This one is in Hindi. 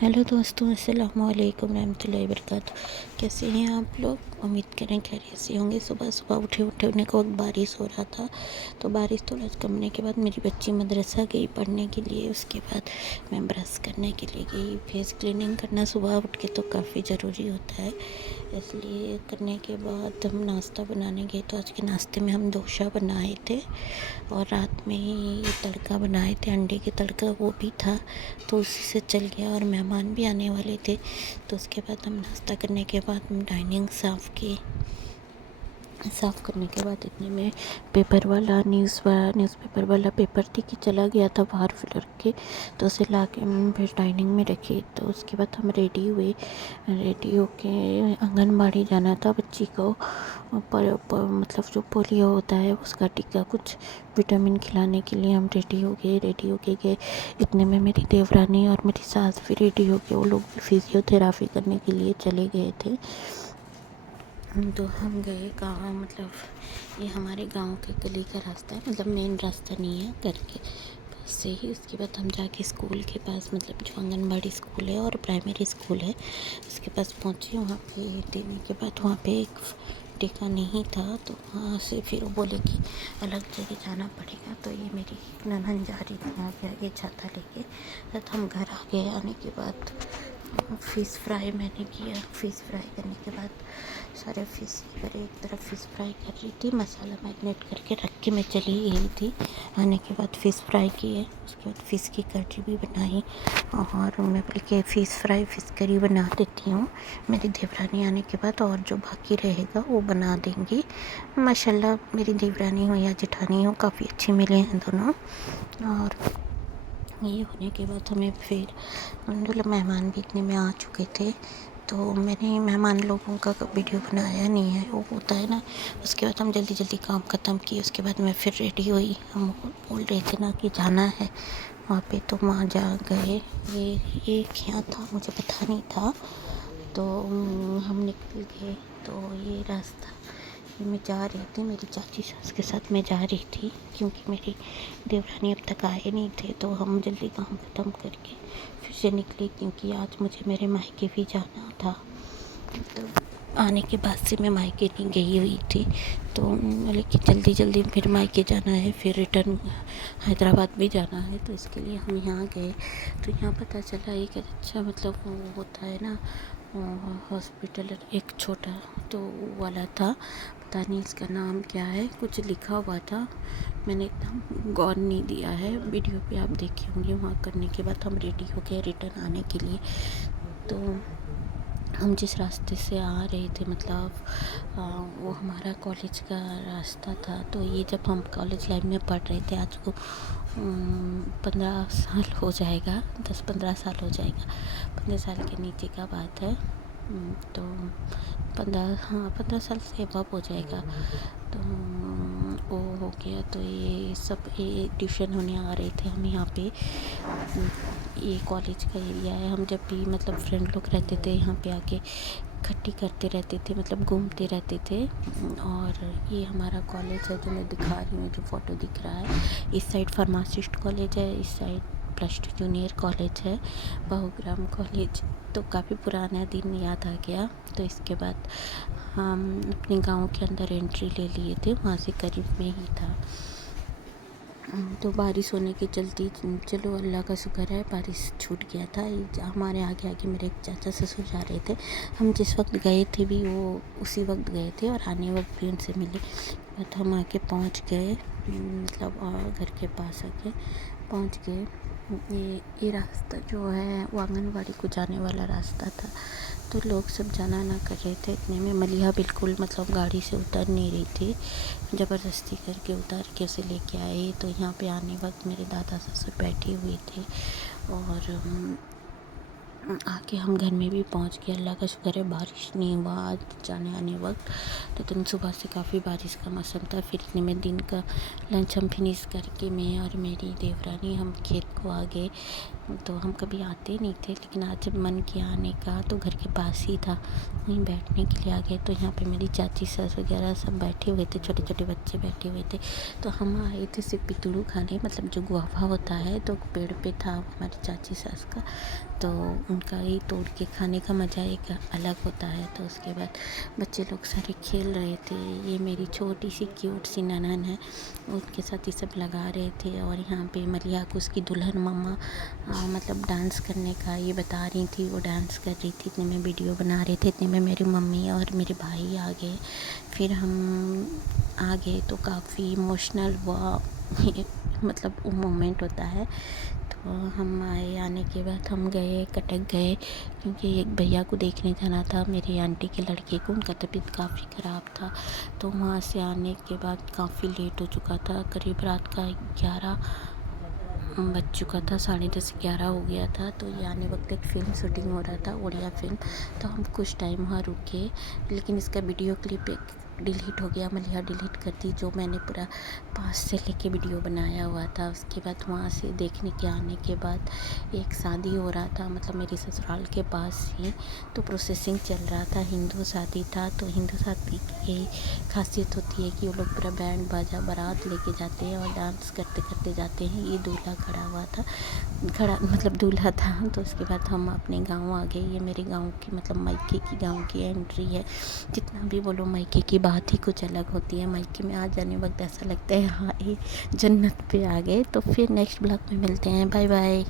हेलो दोस्तों, अस्सलाम वालेकुम रहमतुल्लाहि वबरकातुहू। कैसे हैं आप लोग? उम्मीद करें खैरियत से होंगे। सुबह सुबह उठने के वक्त बारिश हो रहा था, तो बारिश थोड़ा कमने के बाद मेरी बच्ची मदरसा गई पढ़ने के लिए। उसके बाद मैं ब्रश करने के लिए गई। फेस क्लीनिंग करना सुबह उठ के तो काफ़ी ज़रूरी होता है, इसलिए करने के बाद हम नाश्ता बनाने गए। तो आज के नाश्ते में हम डोसा बनाए थे और रात में ही तड़का बनाए थे, अंडे के तड़का वो भी था, तो उसी से चल गया। और मेहमान भी आने वाले थे, तो उसके बाद हम नाश्ता करने के बाद हम डाइनिंग साफ़ करने के बाद इतने में न्यूज़पेपर वाला पेपर थी कि चला गया था बाहर रख के, तो उसे ला के फिर डाइनिंग में रखे। तो उसके बाद हम रेडी होके आंगनबाड़ी जाना था बच्ची को मतलब जो पोलियो होता है उसका टीका, कुछ विटामिन खिलाने के लिए हम रेडी हो गए। इतने में मेरी देवरानी और मेरी सास भी रेडी हो गए। वो लोग भी फिजियोथेरापी करने के लिए चले गए थे। तो हम गए गाँव, मतलब ये हमारे गांव के गली का रास्ता है, मतलब मेन रास्ता नहीं है, घर के पास से ही। उसके बाद हम जाके स्कूल के पास, मतलब जो आंगनबाड़ी स्कूल है और प्राइमरी स्कूल है, उसके पास पहुँचे। वहाँ पे देने के बाद वहाँ पे एक टीका नहीं था, तो वहाँ से फिर वो बोले कि अलग जगह जाना पड़ेगा। तो ये मेरी ननद जा रही थी आगे छाता लेके। तो हम घर आ गए। आने के बाद फ़िश फ्राई मैंने किया। फ़िश फ्राई करने के बाद सारे फ़िश करे, एक तरफ फ़िश फ्राई कर रही थी, मसाला मैरिनेट करके रख के मैं चली गई थी। आने के बाद फ़िश फ्राई किए, उसके बाद फ़िश की करी भी बनाई। और मैं बोली कि फ़िश फ्राई फ़िश करी बना देती हूँ, मेरी देवरानी आने के बाद और जो बाकी रहेगा वो बना देंगी। माशाल्लाह मेरी देवरानी हो या जेठानी हो, काफ़ी अच्छी मिले हैं दोनों। और ये होने के बाद हमें फिर मतलब मेहमान भी इतने में आ चुके थे, तो मैंने मेहमान लोगों का वीडियो बनाया नहीं है, वो होता है ना। उसके बाद हम जल्दी जल्दी काम ख़त्म किए। उसके बाद मैं फिर रेडी हुई। हम बोल रहे थे ना कि जाना है वहाँ पे, तो वहाँ जा गए। ये क्या था मुझे पता नहीं था, तो हम निकल गए। तो ये रास्ता मैं जा रही थी, मेरी चाची सास के साथ मैं जा रही थी, क्योंकि मेरी देवरानी अब तक आए नहीं थे। तो हम जल्दी काम ख़त्म करके फिर से निकले, क्योंकि आज मुझे मेरे मायके भी जाना था। तो आने के बाद से मैं मायके नहीं गई हुई थी, तो बोले कि जल्दी जल्दी फिर मायके जाना है, फिर रिटर्न हैदराबाद भी जाना है, तो इसके लिए हम यहाँ गए। तो यहाँ पता चला एक अच्छा, मतलब वो होता है ना हॉस्पिटल, एक छोटा तो वो वाला था, पता नहीं इसका नाम क्या है, कुछ लिखा हुआ था, मैंने एकदम गौर नहीं दिया है। वीडियो पे आप देखे होंगे। वहाँ करने के बाद हम रेडी हो गए रिटर्न आने के लिए। तो हम जिस रास्ते से आ रहे थे, मतलब वो हमारा कॉलेज का रास्ता था। तो ये जब हम कॉलेज लाइफ में पढ़ रहे थे, आज को 15 साल हो जाएगा, 10-15 साल हो जाएगा, 15 साल के नीचे का बात है। तो 15 साल से अबव हो जाएगा। तो वो हो गया। तो ये सब ये ट्यूशन होने आ रहे थे हम यहाँ पे। ये कॉलेज का एरिया है। हम जब भी, मतलब फ्रेंड लोग रहते थे यहाँ पे आके इकट्ठी करते रहते थे, मतलब घूमते रहते थे। और ये हमारा कॉलेज है जो मैं दिखा रही हूँ, जो फ़ोटो दिख रहा है। इस साइड फार्मासिस्ट कॉलेज है, इस साइड +2 जूनियर कॉलेज है, बहुग्राम कॉलेज। तो काफ़ी पुराना दिन याद आ गया। तो इसके बाद हम अपने गांव के अंदर एंट्री ले लिए थे, वहाँ से करीब में ही था। तो बारिश होने के चलते, चलो अल्लाह का शुक्र है बारिश छूट गया था। हमारे आगे आगे मेरे एक चाचा ससुर जा रहे थे। हम जिस वक्त गए थे भी वो उसी वक्त गए थे, और आने वक्त भी उनसे मिले। बट हम आके पहुंच गए, मतलब घर के पास आके पहुंच गए। ये रास्ता जो है वो आंगनबाड़ी को जाने वाला रास्ता था। तो लोग सब जाना ना कर रहे थे। इतने में मलिहा बिल्कुल, मतलब गाड़ी से उतर नहीं रही थी, ज़बरदस्ती करके उतार के उसे लेके आए। तो यहाँ पे आने वक्त मेरे दादा ससुर बैठे हुए थे, और आके हम घर में भी पहुँच गए। अल्लाह का शुक्र है बारिश नहीं हुआ आज जाने आने वक्त। तो दिन सुबह से काफ़ी बारिश का मौसम था। फिर इतने में दिन का लंच हम फिनिश करके मैं और मेरी देवरानी हम खेत को आ गए। तो हम कभी आते नहीं थे, लेकिन आज जब मन किया आने का तो घर के पास ही था, वहीं बैठने के लिए आ गए। तो यहाँ पे मेरी चाची सास वगैरह सब बैठे हुए थे, छोटे छोटे बच्चे बैठे हुए थे। तो हम आए थे सिर्फ पितड़ू खाने, मतलब जो गुआवा होता है, तो पेड़ पे था हमारी चाची सास का, तो उनका ही तोड़ के खाने का मज़ा एक अलग होता है। तो उसके बाद बच्चे लोग सारे खेल रहे थे। ये मेरी छोटी सी क्यूट सी ननन है, उनके साथ ये सब लगा रहे थे। और यहाँ पे मलिया को उसकी दुल्हन मम्मा मतलब डांस करने का ये बता रही थी, वो डांस कर रही थी। इतने में वीडियो बना रहे थे, इतने में मेरी मम्मी और मेरे भाई आ गए। फिर हम आ गए तो काफ़ी इमोशनल हुआ मतलब वो मोमेंट होता है। तो हम आए, आने के बाद हम गए, कटक गए, क्योंकि एक भैया को देखने जाना था, मेरी आंटी के लड़के को। उनका तबीयत काफ़ी ख़राब था। तो वहाँ से आने के बाद काफ़ी लेट हो चुका था, करीब रात का 11 बज चुका था, 10:30-11 हो गया था। तो ये आने वक्त एक फ़िल्म शूटिंग हो रहा था, उड़िया फ़िल्म। तो हम कुछ टाइम वहाँ रुके, लेकिन इसका वीडियो क्लिप एक डिलीट हो गया, मलिया डिलीट कर दी, जो मैंने पूरा पास से लेके वीडियो बनाया हुआ था। उसके बाद वहाँ से देखने के आने के बाद एक शादी हो रहा था, मतलब मेरे ससुराल के पास ही। तो प्रोसेसिंग चल रहा था, हिंदू शादी था। तो हिंदू शादी की यही खासियत होती है कि वो लोग पूरा बैंड बाजा बारात लेके जाते हैं और डांस करते करते जाते हैं। ये दूल्हा खड़ा हुआ था, खड़ा मतलब दूल्हा था। तो उसके बाद हम अपने गाँव आ गए। ये मेरे गाँव की मतलब मायके की गाँव की एंट्री है। जितना भी बोलो मायके की बात ही कुछ अलग होती है। मायके में आ जाने वक्त ऐसा लगता है हाँ ये जन्नत पे आ गए। तो फिर नेक्स्ट ब्लॉग में मिलते हैं। Bye bye.